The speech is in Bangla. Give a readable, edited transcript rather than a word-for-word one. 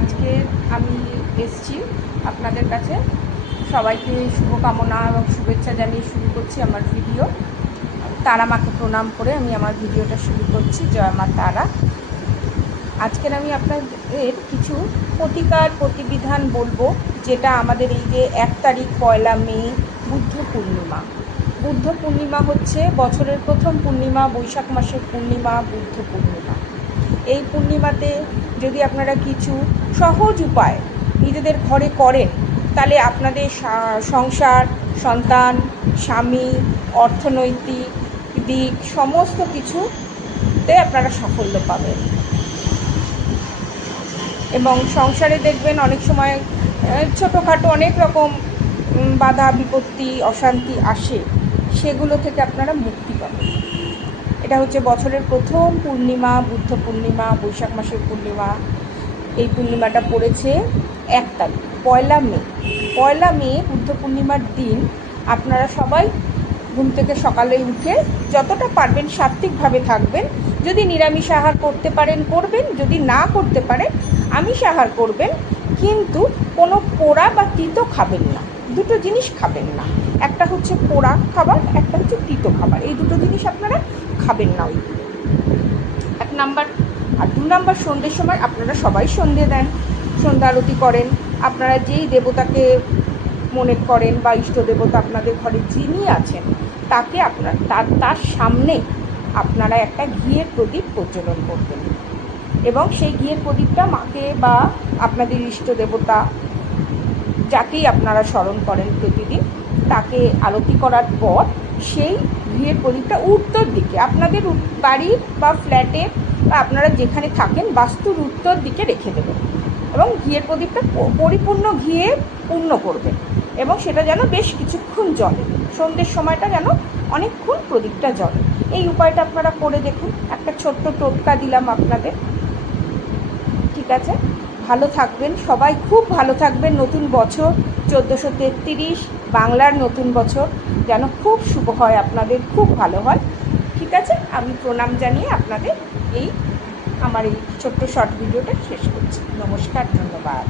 আজকে আমি এসেছি আপনাদের কাছে। সবাইকে শুভকামনা এবং শুভেচ্ছা জানিয়ে শুরু করছি আমার ভিডিও। তারা মাকে প্রণাম করে আমি আমার ভিডিওটা শুরু করছি। জয় মা তারা। আজকের আমি আপনাদের কিছু প্রতিকার প্রতিবিধান বলবো, যেটা আমাদের এই যে 1 তারিখ 1 মে বুদ্ধ পূর্ণিমা। বুদ্ধ পূর্ণিমা হচ্ছে বছরের প্রথম পূর্ণিমা, বৈশাখ মাসের পূর্ণিমা বুদ্ধ পূর্ণিমা। এই পূর্ণিমাতে যদি আপনারা কিছু সহজ উপায় নিজেদের ঘরে করেন, তাহলে আপনাদের সংসার, সন্তান, স্বামী, অর্থনৈতিক দিক সমস্ত কিছুতে আপনারা সাফল্য পাবেন। এবং সংসারে দেখবেন অনেক সময় ছোটোখাটো অনেক রকম বাধা বিপত্তি অশান্তি আসে, সেগুলো থেকে আপনারা মুক্তি পাবেন। এটা হচ্ছে বছরের প্রথম পূর্ণিমা, বুদ্ধ পূর্ণিমা, বৈশাখ মাসের পূর্ণিমা। এই পূর্ণিমাটা পড়েছে 1 তারিখ 1 মে। 1 মে বুদ্ধ পূর্ণিমার দিন আপনারা সবাই ঘুম থেকে সকালে উঠে যতটা পারবেন সাত্ত্বিকভাবে থাকবেন। যদি নিরামিষ আহার করতে পারেন করবেন, যদি না করতে পারেন আমিষ আহার করবেন, কিন্তু কোনো পোড়া বা তিতো খাবেন না। দুটো জিনিস খাবেন না, একটা হচ্ছে পোড়া খাবার, একটা হচ্ছে তিতো খাবার। এই দুটো জিনিস আপনারা খাবেন না। ওই 1 নাম্বার। আর 2 নাম্বার, সন্ধ্যের সময় আপনারা সবাই সন্ধে দেন, সন্ধ্যা আরতি করেন। আপনারা যেই দেবতাকে মনে করেন বা ইষ্ট দেবতা আপনাদের ঘরে যিনি আছেন, তাকে তার সামনে আপনারা একটা ঘিয়ের প্রদীপ প্রজ্বলন করবেন। এবং সেই ঘিয়ের প্রদীপটা মাকে বা আপনাদের ইষ্ট দেবতা যাকেই আপনারা স্মরণ করেন প্রতিদিন, তাকে আরতি করার পর সেই ঘিয়ের প্রদীপটা উত্তর দিকে, আপনাদের বাড়ি বা ফ্ল্যাটে বা আপনারা যেখানে থাকেন বাস্তুর উত্তর দিকে রেখে দেবেন। এবং ঘিয়ের প্রদীপটা পরিপূর্ণ ঘিয়ে পূর্ণ করবেন, এবং সেটা যেন বেশ কিছুক্ষণ জ্বলে। সন্ধ্যের সময়টা যেন অনেকক্ষণ প্রদীপটা জ্বলে। এই উপায়টা আপনারা করে দেখুন। একটা ছোট্ট টোটকা দিলাম আপনাদের। ঠিক আছে, ভালো থাকবেন সবাই, খুব ভালো থাকবেন। নতুন বছর 1433 বাংলার নতুন বছর যেন খুব শুভ হয়, আপনাদের খুব ভালো হয়। ঠিক আছে, আমি প্রণাম জানিয়ে আপনাদের আমার এই ছোট্ট শর্ট ভিডিওটা শেষ করছি। নমস্কার, ধন্যবাদ।